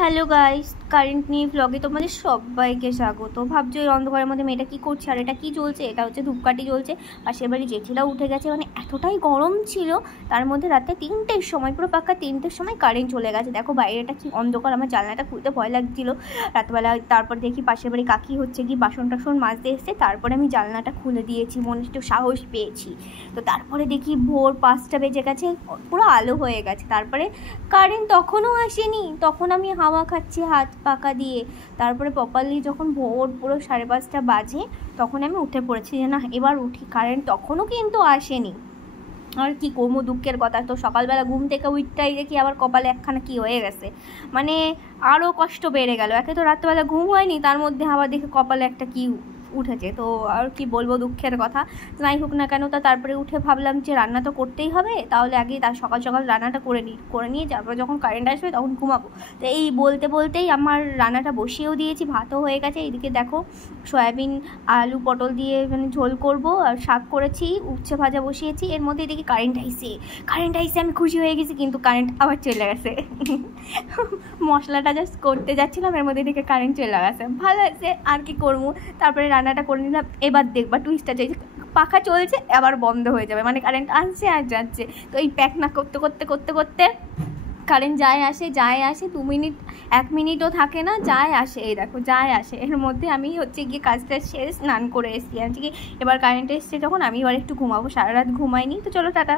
Hello guys, current নিয়ে ব্লগে তোমাদের সবাইকে স্বাগত। ভাবছো এই অন্ধকারের মধ্যে মেয়েটা কী করছে, আর এটা কী জ্বলছে? এটা হচ্ছে ধূপকাঠি জ্বলছে। পাশের বাড়ি জেঠিরা উঠে গেছে, মানে এতটাই গরম ছিল। তার মধ্যে রাতে 3টের সময়, পুরো পাক্কা 3টের সময় কারেন্ট চলে গেছে। দেখো বাইরেটা কি অন্ধকার, আমার জানলাটা খুলতে ভয় লাগছিল রাতবেলা। তারপর দেখি পাশের বাড়ি কাকি হচ্ছে কি বাসন টাসন মাজতে এসছে, তারপরে আমি জানলাটা খুলে দিয়েছি, মনে একটু সাহস পেয়েছি। তো তারপরে দেখি ভোর 5টা বেজে গেছে, পুরো আলো হয়ে গেছে। তারপরে কারেন্ট তখনও আসেনি, তখন আমি হাওয়া খাচ্ছি হাত পাকা দিয়ে। তারপরে প্রপারলি যখন ভোর পুরো 5:30 বাজে, তখন আমি উঠে পড়েছি যে না এবার উঠি। কারেন্ট তখনও কিন্তু আসেনি। আর কি করবো, দুঃখের কথা। তো সকালবেলা ঘুম থেকে উঠতেই দেখি আবার কপালে একখানা কি হয়ে গেছে, মানে আরও কষ্ট বেড়ে গেল। একে তো রাত্রেবেলা ঘুম হয়নি, তার মধ্যে আবার দেখে কপালে একটা কি উঠেছে। তো আর কি বলবো, দুঃখের কথা। যাই হোক না কেন, তারপরে উঠে ভাবলাম যে রান্না তো করতেই হবে, তাহলে আগে তার সকাল সকাল রান্নাটা করে নিয়ে তারপরে যখন কারেন্ট আসবে তখন ঘুমাবো। তো এই বলতে বলতেই আমার রান্নাটা বসিয়েও দিয়েছি, ভাতও হয়ে গেছে। এইদিকে দেখো সয়াবিন আলু পটল দিয়ে মানে ঝোল করব, আর শাক করেছি, উচ্ছে ভাজা বসিয়েছি। এর মধ্যে দেখি কারেন্ট আইসে আমি খুশি হয়ে গেছি, কিন্তু কারেন্ট আবার চলে গেছে। মশলাটা জাস্ট করতে যাচ্ছিলাম, এর মধ্যে দেখে কারেন্ট চলে গেছে। ভালো আছে, আর কি করবো। তারপরে রান্নাটা করে নিলাম। এবার দেখবা টুইস্টটা যে পাখা চলছে আবার বন্ধ হয়ে যাবে, মানে কারেন্ট আসছে আর যাচ্ছে। তো এই প্যাক না করতে করতে করতে করতে কারেন্ট যায় আসে 2 মিনিট 1 মিনিটও থাকে না, যায় আসে। এই দেখো যায় আসে, এর মধ্যে আমি হচ্ছে গিয়ে কাজটা সেরে স্নান করে এসেছি। আজকে এবার কারেন্ট এসছে যখন, আমি এবার একটু ঘুমাবো, সারা রাত ঘুমাইনি। তো চলো টাটা।